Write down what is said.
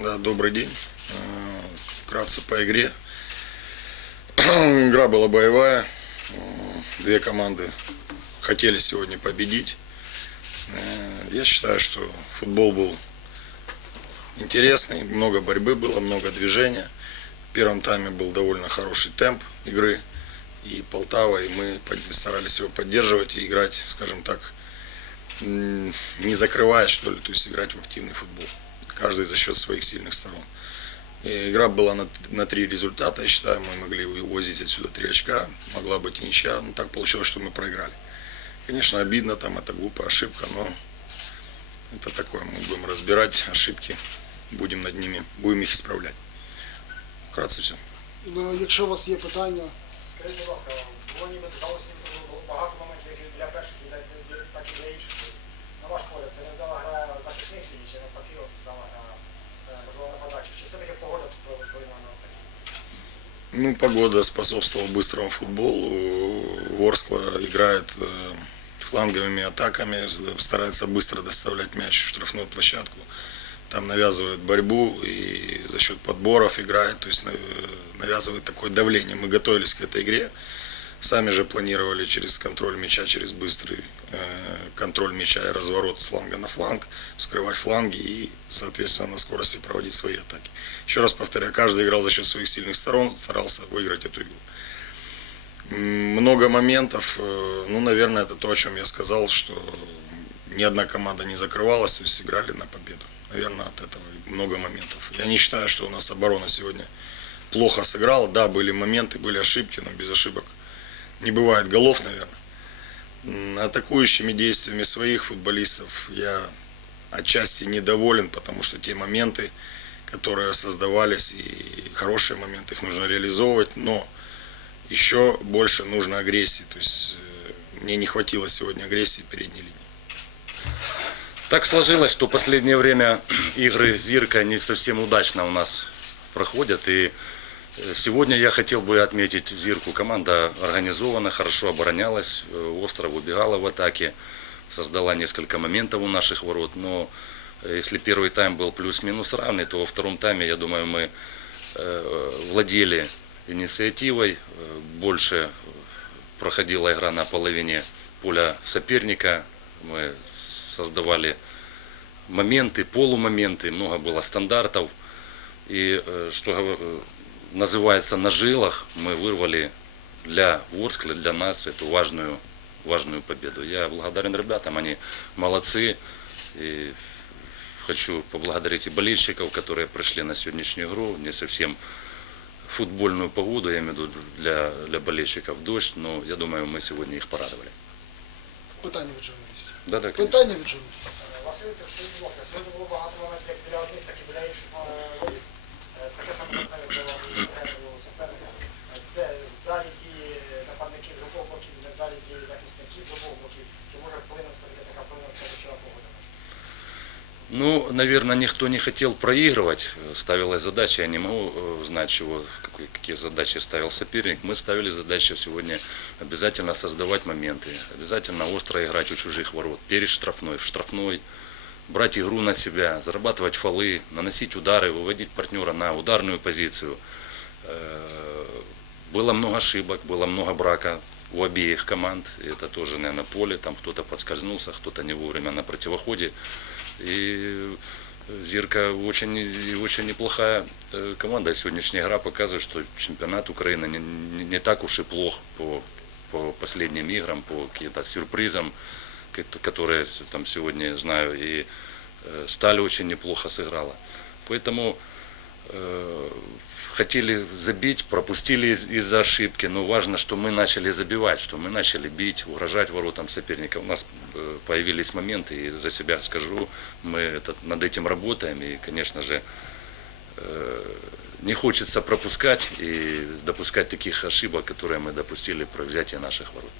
Да, добрый день. Э, Вкратце по игре. Игра была боевая. Э, Две команды хотели сегодня победить. Э, Я считаю, что футбол был интересный, много борьбы было, много движения. В первом тайме был довольно хороший темп игры. И Полтава, и мы старались его поддерживать и играть, скажем так, не закрываясь, что ли, то есть играть в активный футбол Каждый за счет своих сильных сторон. И игра была на, на три результата, я считаю, мы могли увозить отсюда три очка, могла быть и ничья, но так получилось, что мы проиграли. Конечно, обидно, там это глупая ошибка, но это такое, мы будем разбирать ошибки, будем над ними, будем их исправлять. Вкратце все. Ну, Якщо у вас є питання, Скажіть, будь ласка, було ніби Ну, погода способствовала быстрому футболу. Ворскла играет э, фланговыми атаками, старается быстро доставлять мяч в штрафную площадку. Там навязывает борьбу и за счет подборов играет, то есть э, навязывает такое давление. Мы готовились к этой игре, сами же планировали через контроль мяча, через быстрый э, контроль мяча и разворот с фланга на фланг, скрывать фланги и, соответственно, на скорости проводить свои атаки. Еще раз повторяю, каждый играл за счет своих сильных сторон, старался выиграть эту игру. Много моментов, э, ну, наверное, это то, о чем я сказал, что ни одна команда не закрывалась, то есть играли на победу. Наверное, от этого много моментов. Я не считаю, что у нас оборона сегодня плохо сыграла. Да, были моменты, были ошибки, но без ошибок не бывает голов, наверное. Атакующими действиями своих футболистов я отчасти недоволен, потому что те моменты, которые создавались, и хорошие моменты, их нужно реализовывать, но еще больше нужно агрессии. То есть э, мне не хватило сегодня агрессии передней линии. Так сложилось, что последнее время игры Зирка не совсем удачно у нас проходят. И сегодня я хотел бы отметить Зирку. Команда организована, хорошо оборонялась, э, остро выбегала в атаке, создала несколько моментов у наших ворот. Но э, если первый тайм был плюс-минус равный, то во втором тайме, я думаю, мы э, владели инициативой, э, больше проходила игра на половине поля соперника. Мы создавали моменты, полумоменты, много было стандартов. И э, что э, называется на жилах, мы вырвали для Ворскла, для нас эту важную, важную победу. Я благодарен ребятам, они молодцы. И хочу поблагодарить и болельщиков, которые пришли на сегодняшнюю игру. Не совсем футбольную погоду, я имею в виду для, для болельщиков дождь, но я думаю, мы сегодня их порадовали. питання від журналістів. Да, да, конечно. Питання від журналістів. Е, Василь, ти скажіть, будь ласка, сьогодні було багато моментів як біля одних, так і біля інших е, воріт. Е, Таке саме питання було і тренеру суперника. Е, Це далі ті нападники з обох боків, не далі ті захисники з обох боків. Чи може вплинути все-таки така вплинула позачора погода на це? Ну, наверное, никто не хотел проигрывать. Ставилась задача, я не могу э, знать, чего, какой- какие задачи ставил соперник. Мы ставили задачу сегодня обязательно создавать моменты, обязательно остро играть у чужих ворот, перед штрафной, в штрафной, брать игру на себя, зарабатывать фолы, наносить удары, выводить партнера на ударную позицию. Э, Было много ошибок, было много брака у обеих команд. Это тоже, наверное, поле. Там кто-то подскользнулся, кто-то не вовремя на противоходе. И Зирка очень, и очень неплохая э, команда. Сегодняшняя игра показывает, что чемпионат Украины не, не- не так уж и плох по, по последним играм, по каким-то сюрпризам, ко- которые там сегодня знаю. И э, Сталь очень неплохо сыграла. Поэтому э, хотели забить, пропустили из- из-за ошибки, но важно, что мы начали забивать, что мы начали бить, угрожать воротам соперника. У нас э, появились моменты, и за себя скажу, мы этот- над этим работаем, и, конечно же, э, не хочется пропускать и допускать таких ошибок, которые мы допустили при взятии наших ворот.